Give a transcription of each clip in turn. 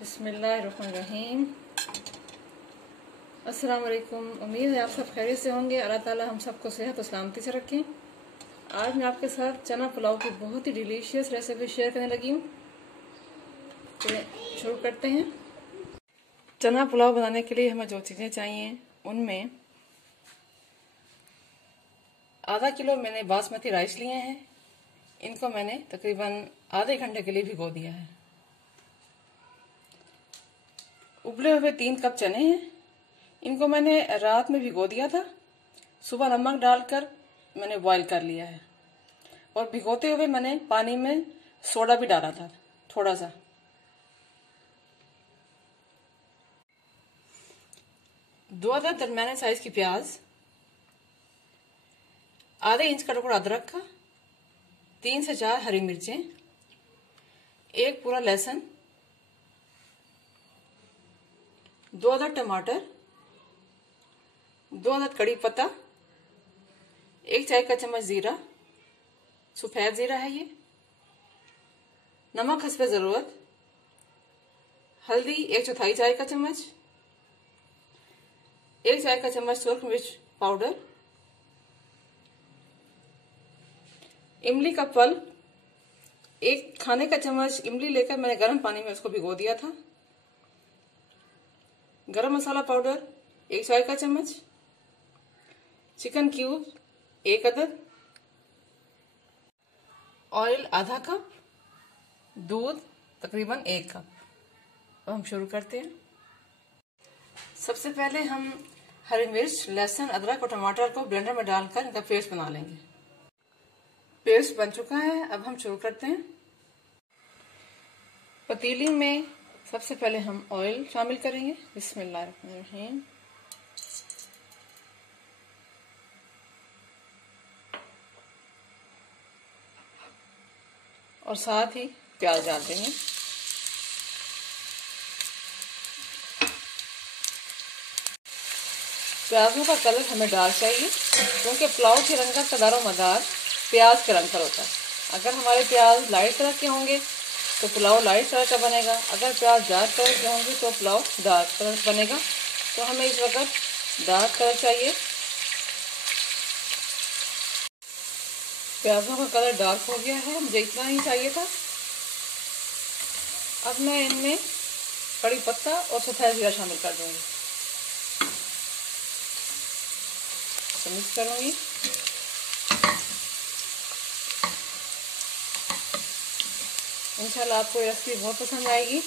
बिस्मिल्लाहिर्रहमानिर्रहीम। अस्सलाम वालेकुम। उम्मीद है आप सब खैरियत से होंगे। अल्लाह ताला हम सबको सेहत और सलामती से रखें। आज मैं आपके साथ चना पुलाव की बहुत ही डिलीशियस रेसिपी शेयर करने लगी हूँ। शुरू करते हैं। चना पुलाव बनाने के लिए हमें जो चीज़ें चाहिए उनमें आधा किलो मैंने बासमती राइस लिए हैं। इनको मैंने तकरीबन आधे घंटे के लिए भिगो दिया है। उबले हुए 3 कप चने हैं। इनको मैंने रात में भिगो दिया था। सुबह नमक डालकर मैंने बॉईल कर लिया है और भिगोते हुए मैंने पानी में सोडा भी डाला था थोड़ा सा। दो अदद दरमियाने साइज की प्याज, आधे इंच का टुकड़ा अदरक का, 3 से 4 हरी मिर्चें, एक पूरा लहसुन, 2 अदद टमाटर, 2 अदद कड़ी पत्ता, 1 चाय का चम्मच जीरा, सफेद जीरा है ये, नमक हस्बे जरूरत, हल्दी 1/4 चाय का चम्मच, 1 चाय का चम्मच सुरख मिर्च पाउडर, इमली का फल 1 खाने का चम्मच इमली लेकर मैंने गर्म पानी में उसको भिगो दिया था, गरम मसाला पाउडर 1 चाय का चम्मच, चिकन क्यूब 1 अदद, ऑयल आधा कप, दूध तकरीबन 1 कप। अब हम शुरू करते हैं। सबसे पहले हम हरी मिर्च, लहसुन, अदरक और टमाटर को ब्लेंडर में डालकर इनका पेस्ट बना लेंगे। पेस्ट बन चुका है। अब हम शुरू करते हैं। पतीली में सबसे पहले हम ऑयल शामिल करेंगे। बिस्मिल्लाहिर्रहमानिर्रहीम। और साथ ही प्याज डाल देंगे। प्याजों का कलर हमें डार्क चाहिए क्योंकि पुलाव के रंग का कदारो मदार प्याज के रंग पर होता है। अगर हमारे प्याज लाइट कलर के होंगे तो पुलाव लाइट कलर का बनेगा। अगर प्याज डार्क कलर के होंगे तो पुलाव डार्क कलर बनेगा। तो हमें इस वक्त डार्क कलर चाहिए। प्याजों का कलर डार्क हो गया है, मुझे इतना ही चाहिए था। अब मैं इनमें कड़ी पत्ता और सफेद जीरा शामिल कर दूंगी। तो मिक्स करूंगी। इंशाल्लाह आपको ये रेसिपी बहुत पसंद आएगी।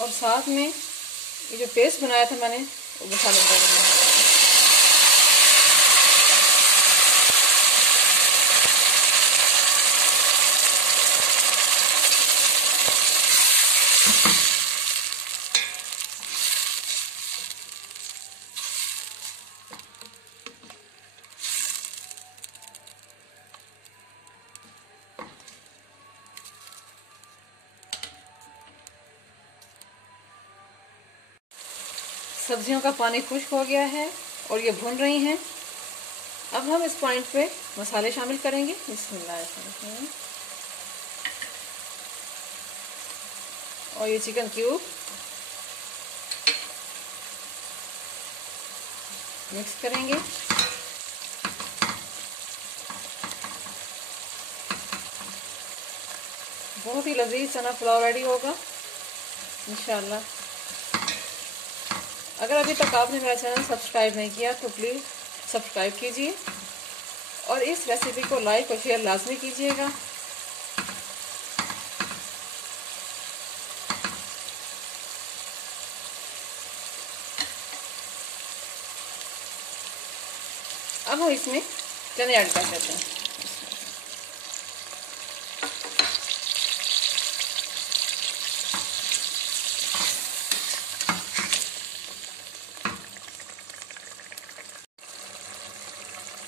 और साथ में ये जो पेस्ट बनाया था मैंने वो शामिल कर दूंगी। सब्जियों का पानी खुश्क हो गया है और ये भुन रही हैं। अब हम इस पॉइंट पे मसाले शामिल करेंगे। बिस्मिल्लाह। और ये चिकन क्यूब मिक्स करेंगे। बहुत ही लजीज चना पुलाव रेडी होगा इंशाल्लाह। अगर अभी तक आपने मेरा चैनल सब्सक्राइब नहीं किया तो प्लीज़ सब्सक्राइब कीजिए और इस रेसिपी को लाइक और शेयर लाजमी कीजिएगा। अब हम इसमें चने ऐड कर देते हैं।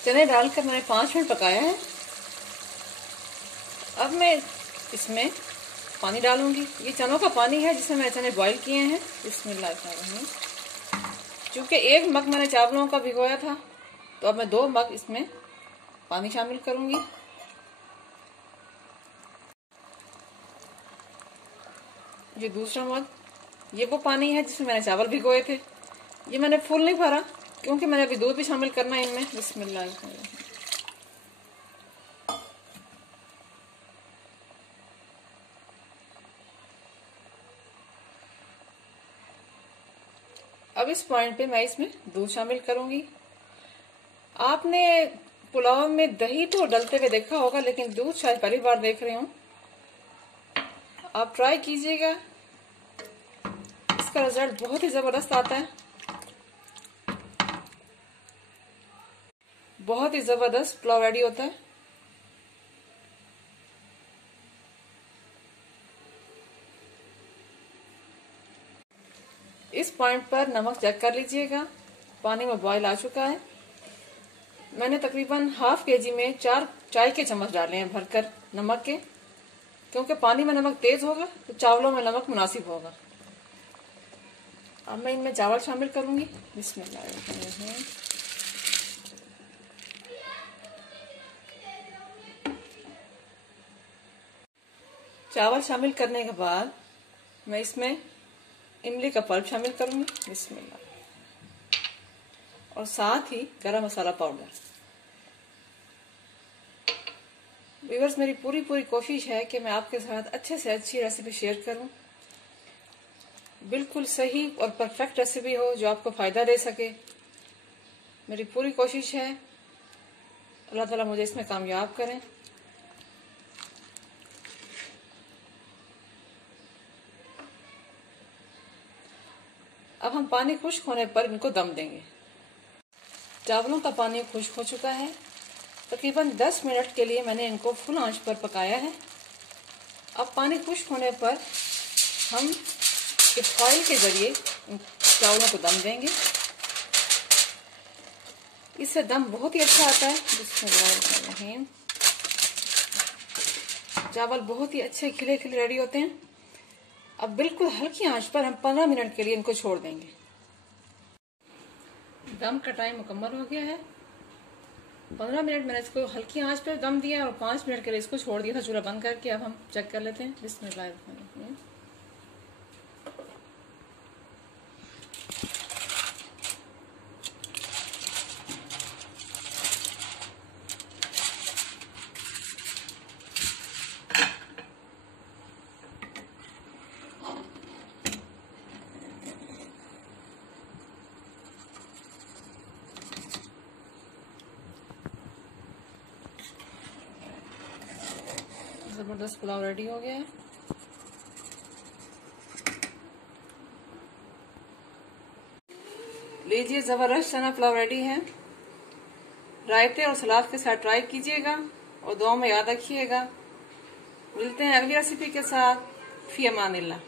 चने डालकर मैंने 5 मिनट पकाया है। अब मैं इसमें पानी डालूंगी। ये चनों का पानी है जिसमें मैंने चने बॉईल किए हैं। बिस्मिल्लाह। चूँकि 1 मग मैंने चावलों का भिगोया था तो अब मैं 2 मग इसमें पानी शामिल करूंगी। ये दूसरा मग, ये वो पानी है जिसमें मैंने चावल भिगोए थे। ये मैंने फुल नहीं भरा क्योंकि मैंने अभी दूध भी शामिल करना है इनमें। बिस्मिल्लाह। अब इस पॉइंट पे मैं इसमें दूध शामिल करूंगी। आपने पुलाव में दही तो डलते हुए देखा होगा, लेकिन दूध शायद पहली बार देख रही हूं। आप ट्राई कीजिएगा, इसका रिजल्ट बहुत ही जबरदस्त आता है, बहुत ही जबरदस्त पुलाव रेडी होता है। इस पॉइंट पर नमक चेक कर लीजिएगा। पानी में बॉईल आ चुका है। मैंने तकरीबन हाफ केजी में 4 चाय के चम्मच डाले हैं भरकर नमक के, क्योंकि पानी में नमक तेज होगा तो चावलों में नमक मुनासिब होगा। अब मैं इनमें चावल शामिल करूंगी। बिस्मिल्लाह। चावल शामिल करने के बाद मैं इसमें इमली का पल्प शामिल करूंगी। बिस्मिल्लाह। और साथ ही गरम मसाला पाउडर। व्यूअर्स, मेरी पूरी कोशिश है कि मैं आपके साथ अच्छे से अच्छी रेसिपी शेयर करूं, बिल्कुल सही और परफेक्ट रेसिपी हो जो आपको फायदा दे सके। मेरी पूरी कोशिश है, अल्लाह ताला मुझे इसमें कामयाब करें। अब हम पानी खुश्क होने पर इनको दम देंगे। चावलों का पानी खुश्क हो चुका है। तकरीबन 10 मिनट के लिए मैंने इनको फुल आंच पर पकाया है। अब पानी खुश्क होने पर हम इस ऑयल के जरिए चावलों को दम देंगे। इससे दम बहुत ही अच्छा आता है। बिस्मिल्लाह। चावल बहुत ही अच्छे खिले खिले रेडी होते हैं। अब बिल्कुल हल्की आंच पर हम 15 मिनट के लिए इनको छोड़ देंगे। दम का टाइम मुकम्मल हो गया है। 15 मिनट मैंने इसको हल्की आंच पर दम दिया और 5 मिनट के लिए इसको छोड़ दिया था चूल्हा बंद करके। अब हम चेक कर लेते हैं। बिस्मिल्लाह। जबरदस्त पुलाव रेडी हो गया है। लीजिए, जबरदस्त चना पुलाव रेडी है। रायते और सलाद के साथ ट्राई कीजिएगा और दुआ में याद रखिएगा। मिलते हैं अगली रेसिपी के साथ। फी अमानिल्लाह।